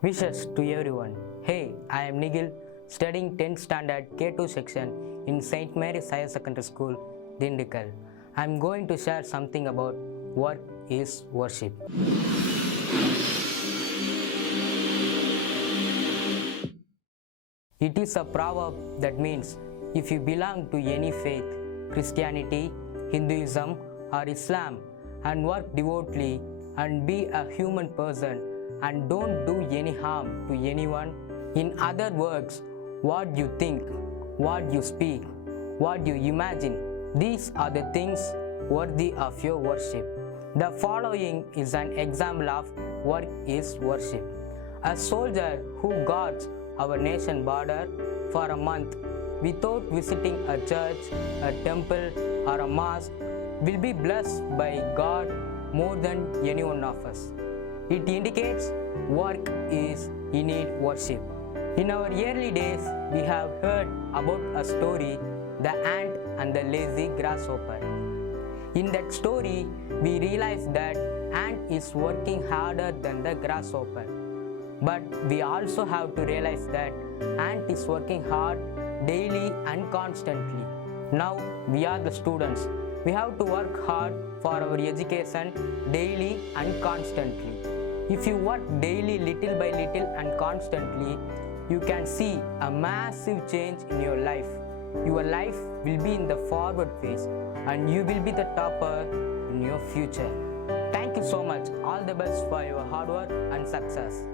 Wishes to everyone. Hey, I am Nigil, studying 10th standard K2 section in St.Mary Higher Secondary School, Dindigul. I am going to share something about work is worship. It is a proverb that means if you belong to any faith, Christianity, Hinduism or Islam, and work devoutly and be a human person and don't do any harm to anyone. In other words, what you think, what you speak, what you imagine, these are the things worthy of your worship. The following is an example of work is worship. A soldier who guards our nation border for a month without visiting a church, a temple or a mosque will be blessed by God more than any one of us. It indicates work is indeed worship. In our early days, we have heard about a story, the ant and the lazy grasshopper. In that story, we realize that ant is working harder than the grasshopper. But we also have to realize that ant is working hard daily and constantly. Now we are the students. We have to work hard for our education daily and constantly. If you work daily little by little and constantly, you can see a massive change in your life. Your life will be in the forward phase and you will be the topper in your future. Thank you so much. All the best for your hard work and success.